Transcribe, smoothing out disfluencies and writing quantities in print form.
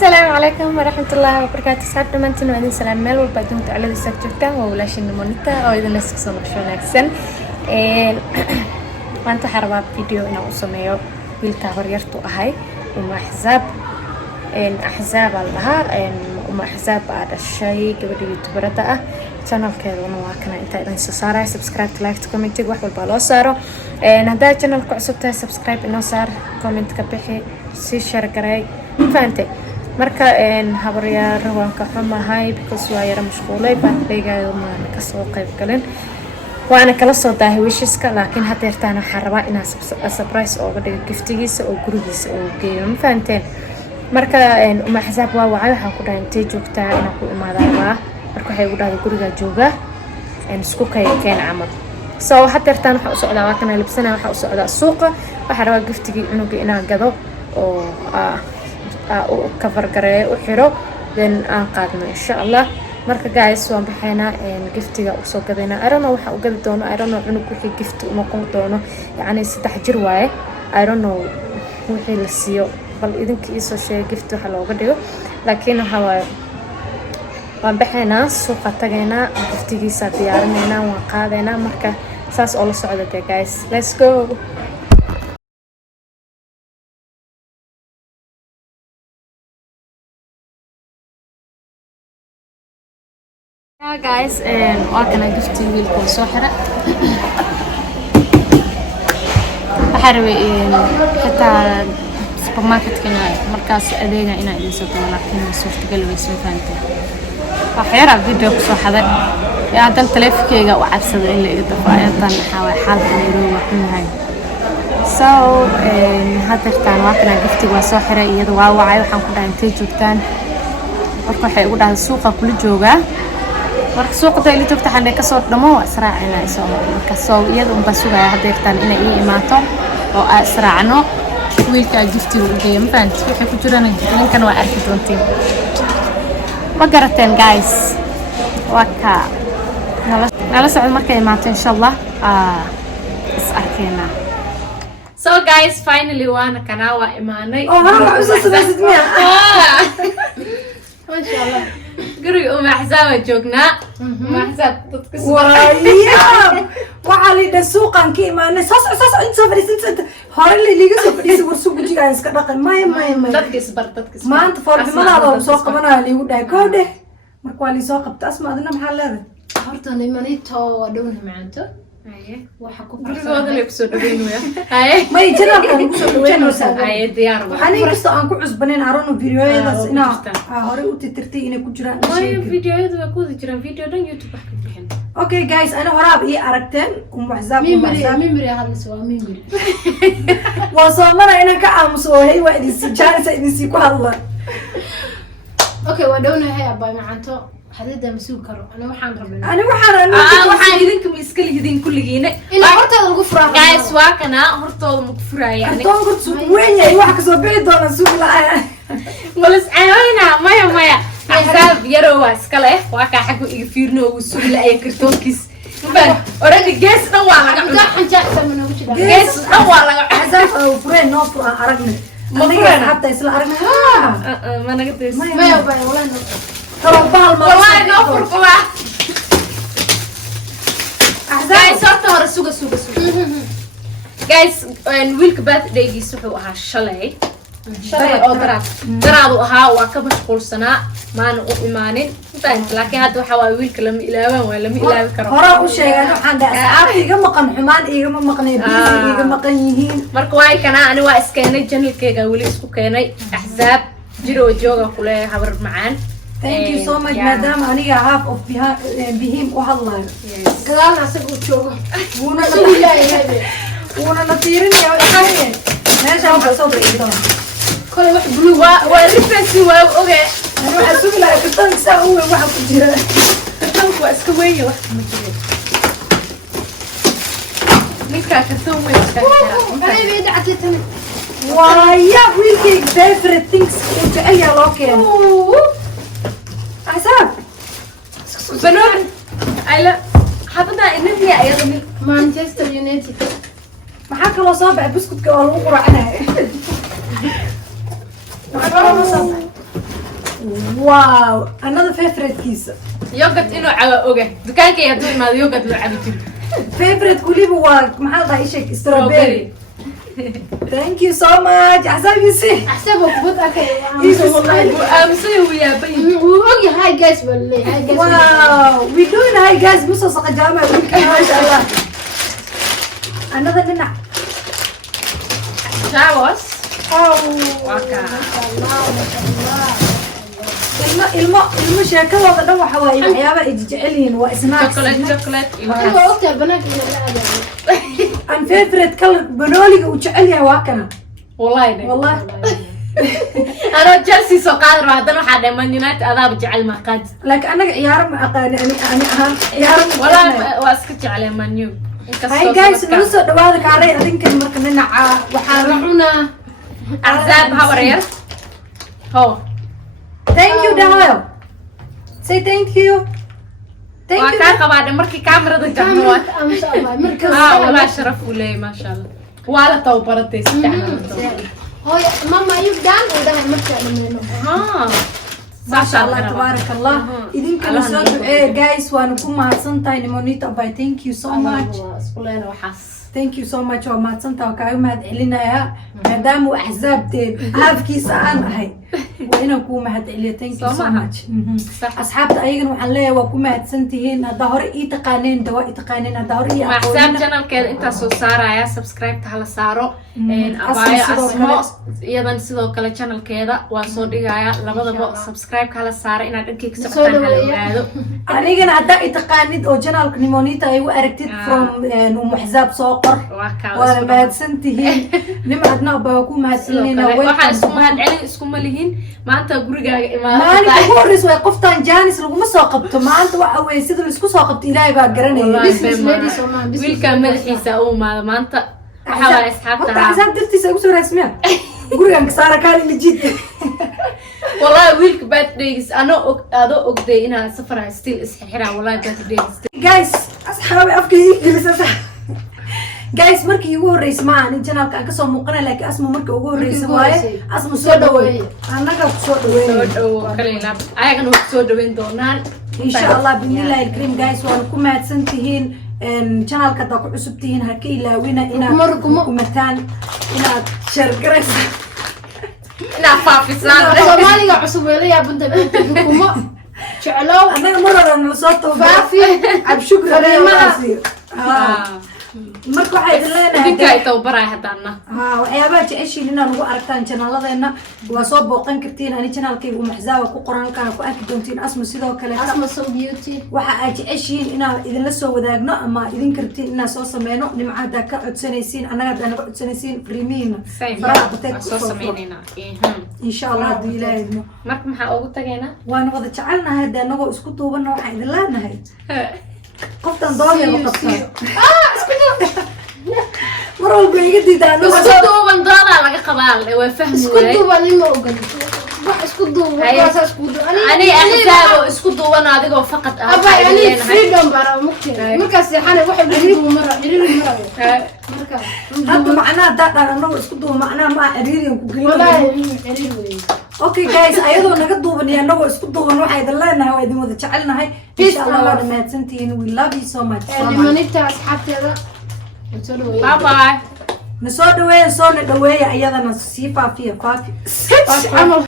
السلام عليكم ورحمة الله وبركاته. صحاب دمانتين وعدين سلام ميل والبعدون تعالى ديساك جوكتا وولاشين نمونيتا أو إذا نسك صنع شو ناكسن وانت حرباب فيديو إنا أصميو ويلكا هوريرتو أهاي وما أحزاب لها وما أحزاب هذا الشيء قبل يوتيوبرتا channel keeda waa kana inta idin soo saaray subscribe like comment wax walba loo saaro hadaa channel ku cusub tahay subscribe inoo saar comment ka bixi si share garay faante marka habaryaar waan ka xumahay because waa yara mashquulay baan leeyahay ma ka soo qayb galin waana kala soo daahay wishiska laakiin hadeertaan waxaan rabaa inaan surprise ooga dhigo giftigiisa oo gurigiisa oo geeyo ma faanteen marka uma xisaab waa waxaan ku dhahay intee joogtaa inaan ku imaadaa marka waxay ugu dhahday guriga jooga isku keen camal soo hadeertaan waxa u socdaa waa kana libsana waxa u socdaa suuqa waxa rabaa giftigii cunuga inaan gado oo cover gareeyo u xiro then aan qaadno insha Allah marka guys waan baxaynaa giftiga u soo gadayna arano waxa u gadi doono arano cunug wixii gift u noqon doono yani 3 jir waaye arano wixii la siiyo bal idinka isoo sheeg gift waxa looga dhigo laakiin waxa waaye waan baxaynaa suuqa tagaynaa giftigiisa diyaarinayna waan qaadaynaa marka saas oo la socda guys let's go. guys waa kana gifti wiilka soo xira waxa rabay xitaa supermarket-kana markaas adeega inaa idin soo doono laakiin suurtagal way soo faantay waxyara video ku soo xaday hadan taleefankeyga u cabsaday in la iga dafo ayadan waxa way xaalka Nairobi waa xunahay so hadeertaan waa kana giftiga waa soo xiray iyada waa wacay waxaan ku dhahay intee joogtaan marka waxay ugu dhahay suuqa kula joogaa marka suuqda ilaa joogta xanday ka soo dhamo israacina isoo marka soo iyada un basugaya hadeertaan inay ii imaato oo israacno wiilka giftiga u geeyo maanta waxay ku jiraan ninkan waa arki doontiin ma garateen guys waka nala socod markay imaato insha Allah is arkayna so guys finally waana kana waa imaanay waxa u soo sameeyay ما شاء الله قري حسابه جوجنا ما حساب وايا وعلي دسوقان كي ما نساس انت فريسنت هور اللي ليغا سو فريس ورسو بجيغا اسك دقن ما dadkis ما انت فورمada soo qabana liigu dhahay koode marka wali soo qabta asmaadna maxaa leedahay horta nimanito wadowna maanto waxa ku gurigooda la soo dhaweynaya may jiraan ku soo dhaweynaysaa diyaar waxaan inkasta aan ku cusbaneyn arano videoyadaas inaa hore u tirtirtay inay ku jiraan videoyada waa ku jiraan video dhan YouTube wax ka bixin okay guys ana horaab ii aragteen waxzaab mimri hadis waa mimri waa soomana inaan ka aamuso hay waa idin si jaarisa idin si ku hadla okay wadowna hay abay macanto hadida masuul karo ana waxaan rabnaa ani waxaan idinka iska liidin kulligiina in hortada lagu furaa guys waa kana hortooda ma ku furaayaan toon ku soo weeyay wax ka soo bixi doona suuq la'aan walis ayna maya حساب يروى اسكله واقع حقو iga fiirno uu suuq la'ay kartoonkiis baan already guess dhan waa laga cunta xanja samano ku jira guess dhan waa laga حساب oo fureen no furaan aragna ma fureen hatta isla aragna ma naga dees maya baa wala no طبعا ما والله نوفر طبعا guys horta hore suga guys wiilka birthday-giisa wuxuu ahaa shalay oo daraad u ahaa waa ka mashquulsanaa maana u imaanin laakiin hadda waxa waa wiilka lama ilaaban waa lama ilaabi karo hore u sheegay waxaan dhahay iga maqan xumaan iga ma maqnay iga maqan yihiin marka waay kana ani waa iskeenay channelkeyga wali isku keenay axzaab jiro jooga kule habar macaan thank you so much madam aniga half of bihim u hadlayo gadaal asagu joogo wuna la tiirinayo waxay meesha waxa soo bixi kale wax blue waa reference waa oge waxa sugi la kartan saa u weyn waxa ku jira kartanku waa iska weyn wax ma jiro ninka kartan weyn iska jira anay bay dacatay waaya weekly favorite things inta ay loo keen حساب بنون أيلا حبنا إنني أيضا مانشستر يونايتد maxaa kaloo soo baxay buskudka oo lagu quraacanayo maxaa kaloo soo baxay wow another favorite kiisa yogurt inuu cabo oga dukaankay hadduu imaado yogurt loo cabi jiro favorite kuliba waa maxaa la dhahay shake strawberry thank you so much axsaabisi axsabo kubad akay amsay wiyaabay ووجه هاي جاس ولا هاي جاس wow we doing hi guys muso saqa jaama ma sha Allah another dinner showers oh waka ilmo sheekadooda dhan waxa waaye waxyaaba ay jecel yihiin waa snacks chocolate أنا وقت البنات اللي لا an favorite color banooliga uu jecel yahay waa kana wallahi wallahi أنا Chelsea سو قادر وهذا نوع حدا Man United أذاب جعل ما قاد laakiin anaga ciyaaro ma aqaani ani ahaan ciyaaro ma ولا واسكت على Man U hi guys noo soo dhawaada kaalay adinkan marka dhinaca waxaan رحنا أحزاب هورير هو thank you Dayo say thank you وكان قبعد مركي كاميرا ضد جمهور ما شاء الله مركز والله شرف ولي ما شاء الله ولا توبرتي هو ماما يبدان وده مركز منه ما شاء الله تبارك الله idinkana soo duceeya guys waanu ku mahadsantahay Nimonita by thank you so much اسقلنا وحس thank you so much waa mahadsantahay kaaga mahad celinayaa maadaama uu axsaabteen haafkiisa aan ahay waa inaan kuu mahad celiyo thank you so much asxaabta ayagana waxaan leeyahay waa ku mahadsantihiin haddaa hore ii taqaaneen dawaa ii taqaaneen haddaa hore ii axsaab channelkeeda intaa soo saaraya subscribe hala saaro abaayo asmo iyadan sidoo kale channelkeeda waa soo dhigaya labadaba subscribe hala saaro inaad dhankeyga socotaan hala ogaado anigana haddaa ii taqaanid oo channelka Nimonita ay u aragtid from axsaab soo qor waana mahadsantihiin nimadna baa ku mahadsanayna waxaan isku mahad celin isku malihin maanta gurigaaga maalinka ugu horreys way qoftaan jaanis laguma soo qabto maanta waxa weeye sida la isku soo qabto ilaahay baa garanaya wiilka madaxiisa u imaada maanta waxa waa asxaabta axsaab dartiisa ugu soo raasmiya gurigan ka saara kaali lijid wallahi wiilka birthdays adoo ogday inaan safaraha still isxirxiraa wallahi birthdays guys asxaabi afka ii gelisa guys markii ugu horeysay ma aan channelka aan ka soo muuqanay laakiin asma markii ugu horeysay waaye asma soo dhaweey anaga ku soo dhaweey kale ilaab ayagana ku soo dhaweyn doonaan insha Allah billahi alkarim guys waan ku mahadsantihiin channelka da ku cusubtihiin ha ka ilaawina inaad kumataan inaad share garaysa ina faafisaan Soomaaliga cusub weelaya bunta kuma jeclow anaga maradan la soo faafi abshukr marka waxay idin leenahay dinka ay tababaray hadana waxyaabaha jeceshiin inaad ugu aragtaan channeladeena waa soo booqan kartiin ani channelkayga Maxzaaba ku qoran kana ku arki doontiin asma sidoo kale asma so beauty waxa ay jeceshiin inaad idin la soo wadaagno ama idin kartiin inaad soo sameeyno nimcada ka codsanaysiin anaga hadaan ka codsanaysiin frimiina faraha soo sameeynayna insha Allah ilaahay marka maxaa ugu tageena waan wada jecelnahay hadana isku duubano waxaan idin leenahay qoftan doonaya ma qabtaa mar walba iga diidaan isku duuban doona laga qabaa way fahmi isku duuban ma ogan wax isku duuban waa isku duuban ani axsaabo isku duuban adigoo faqad ah aba ani freedom bara mukti markaas yaxana waxa ugu mara marka hadda macnaha dadaan anagu isku duuban macnaha ma xiriirin ku gelin wallahi xiriir weey okay guys ayadoo naga duuban iyo anagu isku duuban waxa idin leenahay waa idin wada jecelnahay insha Allah waa mahadsantihiin we love you so much Nimonita asxaabteeda bye bye nasoo dhaweeya soo na dhaweeya ayadana sii faafiya faafi